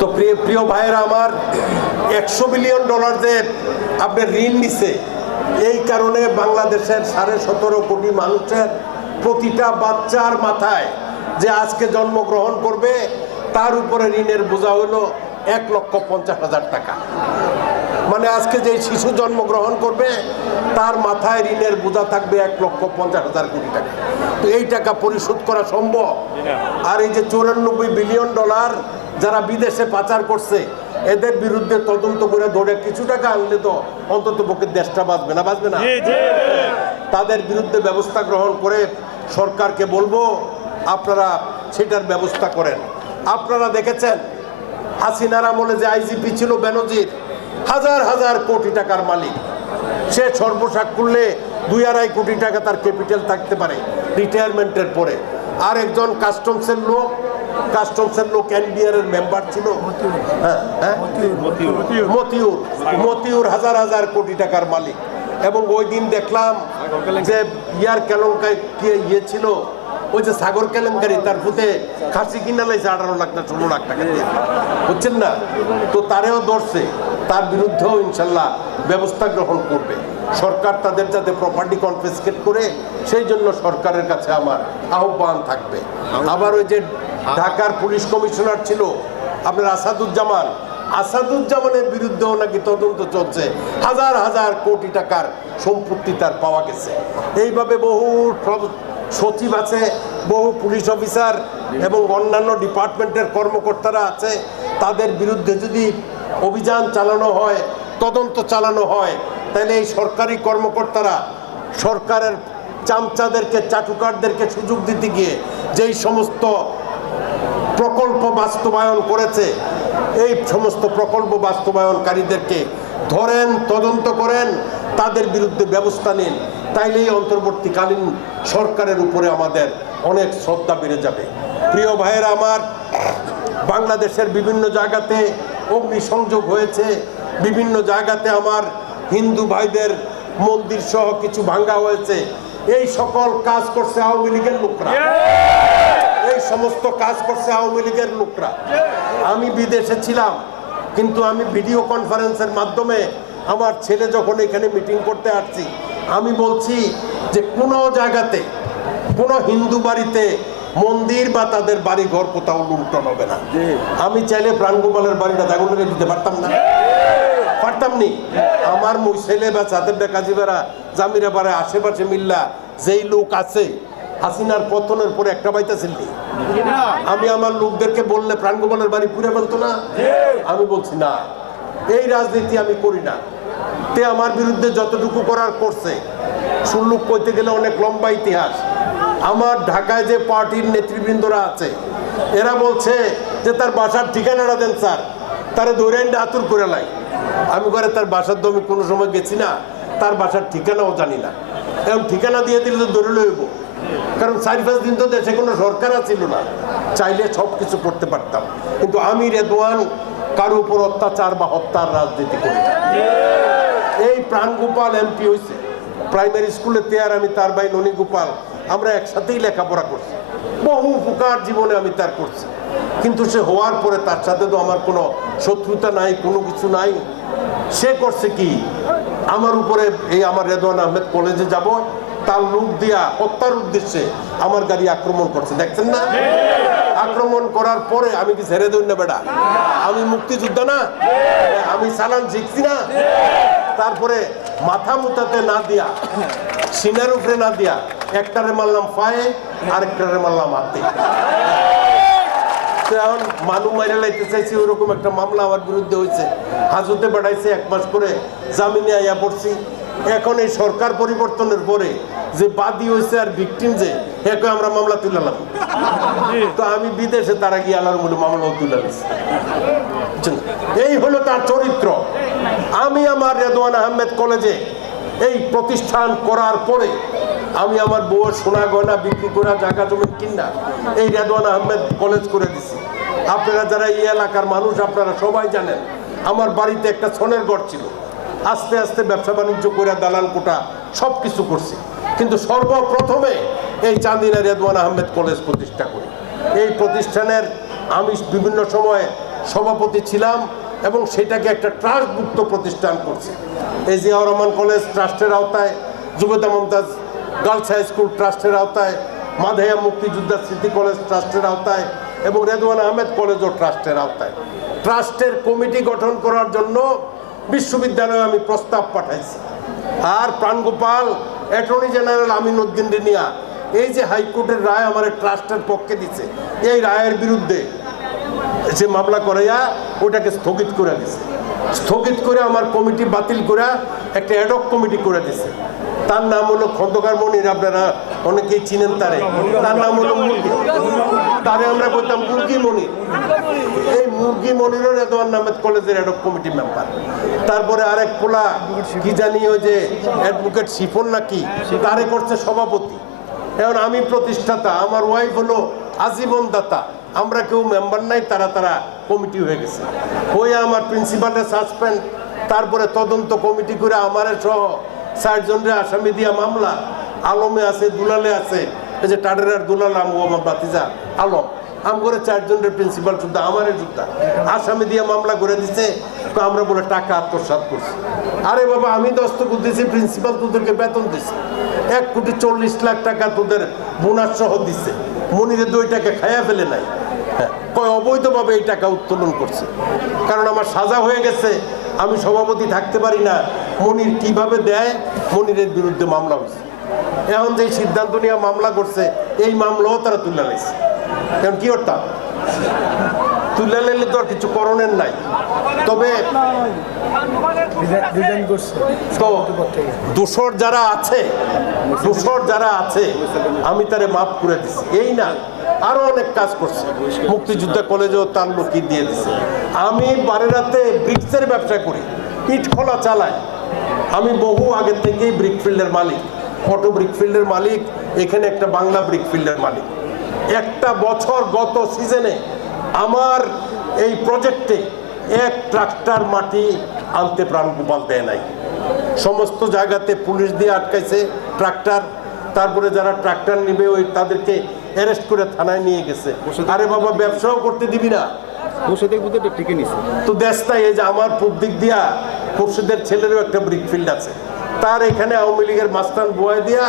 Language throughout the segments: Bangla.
তো প্রিয় প্রিয় ভাইয়েরা আমার, একশো বিলিয়ন ডলার যে আপনার ঋণ নিছে, এই কারণে বাংলাদেশের সাড়ে সতেরো কোটি মানুষের প্রতিটা বাচ্চার মাথায় যে আজকে জন্মগ্রহণ করবে, তার উপরে ঋণের বোঝা হলো এক লক্ষ পঞ্চাশ হাজার টাকা। মানে আজকে যে শিশু জন্মগ্রহণ করবে তার মাথায় ঋণের বোঝা থাকবে এক লক্ষ পঞ্চাশ হাজার কোটি টাকা। তো এই টাকা পরিশোধ করা সম্ভব? আর এই যে চৌরানব্বই বিলিয়ন ডলার যারা বিদেশে পাচার করছে এদের বিরুদ্ধে তদন্ত করে ধরে কিছু টাকা আনলে তো অন্তত পক্ষে দেশটা বাঁচবে না বাঁচবে না? তাদের বিরুদ্ধে ব্যবস্থা গ্রহণ করে সরকারকে বলব আপনারা সেটার ব্যবস্থা করেন। আপনারা দেখেছেন হাসিনার আমলে যে আইজিপি ছিল বেনজির হাজার হাজার কোটি টাকার মালিক। সে সর্বসাক করলে দুই আড়াই কোটি টাকা তার ক্যাপিটাল থাকতে পারে রিটায়ারমেন্টের পরে। আর একজন কাস্টমসের লোক কাস্টমসের লোক এনবিআর এর মেম্বার ছিল। হ্যাঁ হ্যাঁ। মতিউর। মতিউর হাজার হাজার কোটি টাকার মালিক। এবং ওই দিন দেখলাম যে ইয়ার কেলঙ্কায় ইয়ে ছিল, ওই যে সাগর কেলেঙ্কারি, তার ফুতে খাসি কিনা লাইছে আঠারো লাখ না ষোলো লাখ টাকা বুঝছেন না? তো তারেও ধরছে। তার বিরুদ্ধেও ইনশাল্লাহ ব্যবস্থা গ্রহণ করবে। সরকার তাদের যাতে প্রপার্টি কনফিসকেট করে, সেই জন্য সরকারের কাছে আমার আহ্বান থাকবে। আবার ওই যে ঢাকার পুলিশ কমিশনার ছিল, আপনার আসাদুজ্জামান, আসাদুজ্জামানের বিরুদ্ধেও নাকি তদন্ত চলছে। হাজার হাজার কোটি টাকার সম্পত্তি তার পাওয়া গেছে। এইভাবে বহু সচিব আছে, বহু পুলিশ অফিসার এবং অন্যান্য ডিপার্টমেন্টের কর্মকর্তারা আছে। তাদের বিরুদ্ধে যদি অভিযান চালানো হয়, তদন্ত চালানো হয়, তাহলে এই সরকারি কর্মকর্তারা সরকারের চামচাদেরকে, চাটুকারদেরকে সুযোগ দিতে গিয়ে যেই সমস্ত প্রকল্প বাস্তবায়ন করেছে, এই সমস্ত প্রকল্প বাস্তবায়নকারীদেরকে ধরেন, তদন্ত করেন, তাদের বিরুদ্ধে ব্যবস্থা নিন, তাইলেই অন্তর্বর্তীকালীন সরকারের উপরে আমাদের অনেক শ্রদ্ধা বেড়ে যাবে। প্রিয় ভাইয়েরা আমার, বাংলাদেশের বিভিন্ন জায়গাতে অগ্নিসংযোগ হয়েছে। বিভিন্ন জায়গাতে আমার হিন্দু ভাইদের মন্দির সহ কিছু ভাঙ্গা হয়েছে। এই সকল কাজ করছে আওয়ামী লীগের লোকরা। এই সমস্ত কাজ করছে আওয়ামী লীগের লোকরা। আমি বিদেশে ছিলাম কিন্তু আমি ভিডিও কনফারেন্সের মাধ্যমে আমার ছেলে যখন এখানে মিটিং করতে আসছি আমি বলছি যে কোনো জায়গাতে কোনো হিন্দু বাড়িতে মন্দির বা তাদের বাড়ি ঘর কোথাও লুণ্ঠন হবে না। আমি চাইলে প্রাণগোপালের বাড়িটা দাগুন মেরে দিতে পারতাম না। পারতাম নি? আমার ছেলে বা চাঁদের কাজীবেরা জামিরা পাড়ে আশেপাশে মিল্লা যেই লোক আছে হাসিনার পতনের পরে একটা পাইতেছিল আমি আমার লোকদেরকে বললে প্রাণগোপালের বাড়ি পুরে বলতো না? আমি বলছি না। এই রাজনীতি আমি করি না। তে আমার বিরুদ্ধে যতটুকু করার করছে সুল্লুক কইতে গেলে অনেক লম্বা ইতিহাস। আমার ঢাকায় যে পার্টির নেতৃবৃন্দরা আছে, এরা বলছে যে তার বাসার ঠিকানাটা দেন স্যার, তারা দৌড়ে আতুর করে লাই। আমি করে তার বাসার আমি কোনো সময় গেছি না, তার বাসার ঠিকানাও জানি না। এবং ঠিকানা দিয়ে দিলে তো দৌড়ে লইব কারণ চারি পাঁচ দিন তো দেশে কোনো সরকার ছিল না। চাইলে সব কিছু করতে পারতাম। কিন্তু আমি রেদওয়ান, কারও উপর অত্যাচার বা হত্যার রাজনীতি করি এই প্রাণ গোপাল এমপি হয়েছে প্রাইমারি স্কুলে তেয়ার আমি তার ভাই ননী গোপাল আমরা একসাথেই লেখাপড়া করছি। বহু উপকার জীবনে আমি তার করছি। কিন্তু সে হওয়ার পরে তার সাথে তো আমার কোনো শত্রুতা নাই, কোনো কিছু নাই। সে করছে কি? আমার উপরে এই আমার রেদওয়ান আহমেদ কলেজে যাব, তার লোক দিয়া হত্যার উদ্দেশ্যে আমার গাড়ি আক্রমণ করছে। দেখছেন না? আক্রমণ করার পরে আমি কি ছেড়ে দিই না বেটা? আমি মুক্তিযোদ্ধা না? আমি সালান শিখছি না? তারপরে মাথা মুতাতে না দিয়া, সিনার উপরে না দিয়া একটারে মারলাম ফায়ে আরেকটারে মারলাম হাতে। তো এখন মানু মাইরে লাইতে চাইছি ওরকম একটা মামলা আমার বিরুদ্ধে হয়েছে হাজতে বাড়াইছে এক মাস করে জামিনে আইয়া পড়ছি। এখন এই সরকার পরিবর্তনের পরে যে বাদী হয়েছে আর ভিকটিম যে একে আমরা মামলা তুলালাম তো আমি বিদেশে তারা গিয়ে আলার মূল্য মামলাও তুলে এই হলো তার চরিত্র। আমি আমার রেদওয়ান আহমেদ কলেজে এই প্রতিষ্ঠান করার পরে আমি আমার বউয়ের সোনা গয়না বিক্রি করা জায়গা জমি কিনা এই রেদওয়ান আহমেদ কলেজ করে দিছি। আপনারা যারা এই এলাকার মানুষ, আপনারা সবাই জানেন, আমার বাড়িতে একটা ছনের ঘর ছিল। আস্তে আস্তে ব্যবসা বাণিজ্য করে দালান কোটা সব কিছু করছি। কিন্তু সর্বপ্রথমে এই চান্দিনা রেদওয়ান আহমেদ কলেজ প্রতিষ্ঠা করি। এই প্রতিষ্ঠানের আমি বিভিন্ন সময়ে সভাপতি ছিলাম এবং সেটাকে একটা ট্রাস্টভুক্ত প্রতিষ্ঠান করছি। এই জিয়াউর রহমান কলেজ ট্রাস্টের আওতায় যুবতা মমতাজ গার্লস হাই স্কুল ট্রাস্টের আওতায় মাধাইয়া মুক্তিযোদ্ধা স্মৃতি কলেজ ট্রাস্টের আওতায় এবং রেদওয়ান আহমেদ কলেজ ও ট্রাস্টের আওতায়। ট্রাস্টের কমিটি গঠন করার জন্য বিশ্ববিদ্যালয়ে আমি প্রস্তাব পাঠাইছি। আর প্রাণগোপাল, অ্যাটর্নি জেনারেল আমিন উদ্দিন রিনিয়া, এই যে হাইকোর্টের রায় আমার ট্রাস্টের পক্ষে দিছে, এই রায়ের বিরুদ্ধে যে মামলা করাইয়া ওটাকে স্থগিত করে দিছে। স্থগিত করে আমার কমিটি বাতিল করে একটা অ্যাডক কমিটি করে দিছে। তার নাম হলো খন্দকার মনির, আপনারা অনেকেই চিনেন তারে। তার নাম হলো মুরগি। তারে আমরা বলতাম মুরগি মনির। এই মুরগি মনিরও রেদওয়ান আহমেদ কলেজের অ্যাডক কমিটি মেম্বার তারপরে আরেক পোলা, কি জানি ওই যে অ্যাডভোকেট শিফন নাকি, তারে করছে সভাপতি। এখন আমি প্রতিষ্ঠাতা, আমার ওয়াইফ হলো আজীবন দাতা। আমরা কেউ মেম্বার নাই, তারা তারা কমিটি হয়ে গেছে। হয়ে আমার প্রিন্সিপালের সাসপেন্ড তারপরে তদন্ত কমিটি করে আমারে সহ চারজনের আসামি দিয়া মামলা। আলমে আছে দুলালে আছে। এই যে টাডেরার দুলাল আম ও বাতিজা আলম। আম করে চারজনের প্রিন্সিপাল শুদ্ধ আমারে যুদ্ধা আসামি দিয়ে মামলা করে দিছে আমরা বলে টাকা আত্মসাৎ করছি। আরে বাবা আমি দস্তখত দিছি প্রিন্সিপাল তোদেরকে বেতন দিছে। এক কোটি চল্লিশ লাখ টাকা তোদের বোনাস সহ দিচ্ছে মনিরে দুই টাকা খাইয়া ফেলে নাই। হ্যাঁ, কয় অবৈধভাবে এই টাকা উত্তোলন করছে। কারণ আমার সাজা হয়ে গেছে আমি সভাপতি থাকতে পারি না। মনির কীভাবে দেয়? মনিরের বিরুদ্ধে মামলা হয়েছে। এখন যে সিদ্ধান্ত নিয়ে মামলা করছে, এই মামলাও তারা তুলে নিয়েছে। এখন কি করতাম তুলে নিলে তো আর কিছু করণের নাই। তবে তো দোষর যারা আছে, দোষর যারা আছে, আমি তারে মাফ করে দিছি। এই না, আরও অনেক কাজ করছে। মুক্তিযোদ্ধা কলেজেও তার লোকই দিয়ে দিছে। আমি বারেরাতে ব্রিক্সের ব্যবসা করি, ইট খোলা চালাই আমি বহু আগে থেকেই ব্রিকফিল্ডের মালিক অটো ব্রিকফিল্ডের মালিক এখানে একটা বাংলা ব্রিকফিল্ডের মালিক। একটা বছর গত সিজনে আমার এই প্রজেক্টে এক ট্রাক্টর মাটি আনতে প্রাণ গোপাল দেয় নাই। সমস্ত জায়গাতে পুলিশ দিয়ে আটকাইছে ট্রাক্টর তারপরে যারা ট্রাক্টর নিবে ওই তাদেরকে অ্যারেস্ট করে থানায় নিয়ে গেছে। আরে বাবা ব্যবসাও করতে দিবি না। তো দেশটাই এই যে আমার পূব দিক দিয়া খুরশিদের ছেলেরও একটা ব্রিক ফিল্ড আছে। তার এখানে আওয়ামী লীগের মাস্টার বয় দিয়া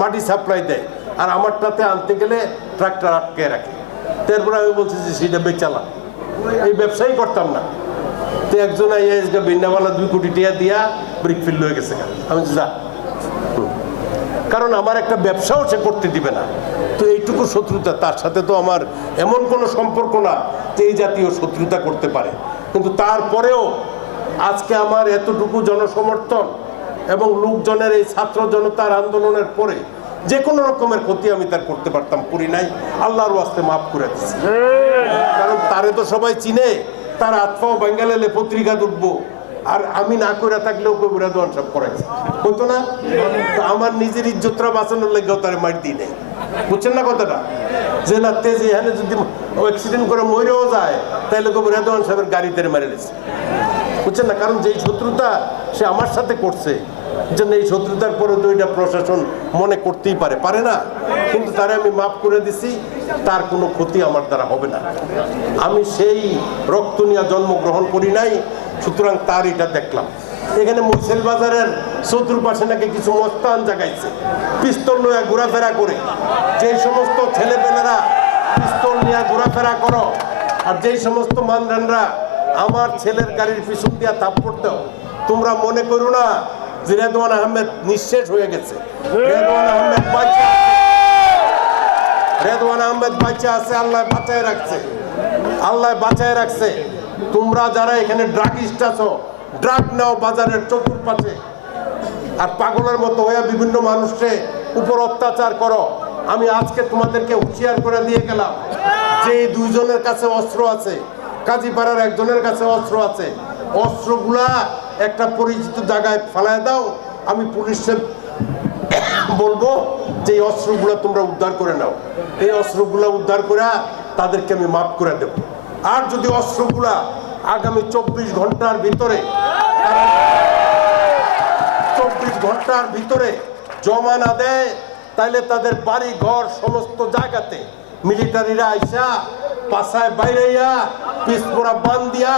মাটি সাপ্লাই দেয়। আর আমারটাতে আনতে গেলে ট্রাক্টর আটকে রাখে। তারপরে আমি বলছি যে, সেটা বেচালাম এই ব্যবসাই করতাম না। তো একজন আইএসকে বিন্দাওয়ালা দুই কোটি টিয়া দিয়া ব্রিক ফিল্ড হয়ে গেছে আমি যা। কারণ আমার একটা ব্যবসাও সে করতে দিবে না। তো এইটুকু শত্রুতা, তার সাথে তো আমার এমন কোনো সম্পর্ক না যে, এই জাতীয় শত্রুতা করতে পারে। কিন্তু তারপরেও আজকে আমার এতটুকু জনসমর্থন এবং লোকজনের এই ছাত্র জনতার আন্দোলনের পরে যে কোনো রকমের ক্ষতি আমি তার করতে পারতাম, করি নাই। আল্লাহর ওয়াস্তে মাফ করে দিচ্ছি কারণ তারে তো সবাই চিনে, তার আত্মাও বেঙ্গালে পত্রিকা উঠবো আর আমি না করে থাকলেও কেউ বিরাদওয়ান সব করাইছে হতো না? আমার নিজের ইজ্জতটা বাঁচানোর লেগেও তার মার দিই নেই। বুঝছেন না কথাটা? যে না তেজ এখানে যদি অ্যাক্সিডেন্ট করে মরেও যায় তাহলে কেউ বিরাদওয়ান সাহেবের গাড়িতে মেরে দিচ্ছে বুঝছেন না? কারণ যেই শত্রুতা সে আমার সাথে করছে জন্য এই শত্রুতার পরে তো এটা প্রশাসন মনে করতেই পারে। পারে না? কিন্তু তারে আমি মাফ করে দিছি, তার কোনো ক্ষতি আমার দ্বারা হবে না। আমি সেই রক্ত নিয়ে জন্মগ্রহণ করি নাই, সুতরাং তার এটা দেখলাম। এখানে মুসেল বাজারের চতুর্পাশে নাকি কিছু মস্তান জাগাইছে। পিস্তল নিয়ে ঘোরাফেরা করে। যে সমস্ত ছেলেপেলেরা পিস্তল নিয়ে ঘোরাফেরা করো, আর যেই সমস্ত মানদানরা আমার ছেলের গাড়ির পিছন দিয়া থাপ্পড় দাও তোমরা মনে করো না যে রেদওয়ান আহমেদ নিঃশেষ হয়ে গেছে। রেদওয়ান আহমেদ রেদওয়ান আহমেদ বাঁচা আছে, আল্লাহ বাঁচায় রাখছে। আল্লাহ বাঁচায় রাখছে। তোমরা যারা এখানে ড্রাগিস্ট আছো ড্রাগ নাও বাজারের চতুর্পাশে। আর পাগলের মতো হয়ে বিভিন্ন মানুষকে উপর অত্যাচার করো। আমি আজকে তোমাদেরকে হুঁশিয়ার করে দিয়ে গেলাম যে দুইজনের কাছে অস্ত্র আছে। কাজীপাড়ার একজনের কাছে অস্ত্র আছে। অস্ত্রগুলা একটা পরিচিত জায়গায় ফেলায় দাও, আমি পুলিশের বলব যে এই অস্ত্রগুলো তোমরা উদ্ধার করে নাও। এই অস্ত্রগুলো উদ্ধার করে তাদেরকে আমি মাফ করে দেব। আর যদি অস্ত্রগুলা আগামী চব্বিশ ঘণ্টার ভিতরে চব্বিশ ঘণ্টার ভিতরে জমা না দেয় তাহলে তাদের বাড়ি ঘর সমস্ত জায়গাতে মিলিটারিরা আইসা পাশায় বাইরেইয়া পিসপোড়া বান দিয়া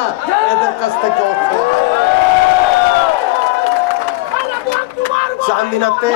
এদের কাছ থেকে অর্থ চান্দিনাতে